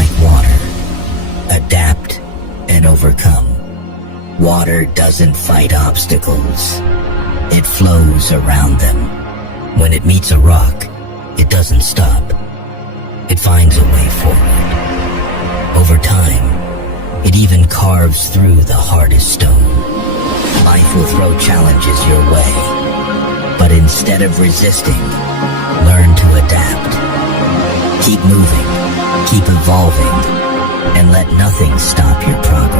like water. Adapt and overcome. Water doesn't fight obstacles. It flows around them. When it meets a rock, it doesn't stop. It finds a way forward. Over time, it even carves through the hardest stone. Life will throw challenges your way, but instead of resisting, learn to adapt. Keep moving, keep evolving, and let nothing stop your progress.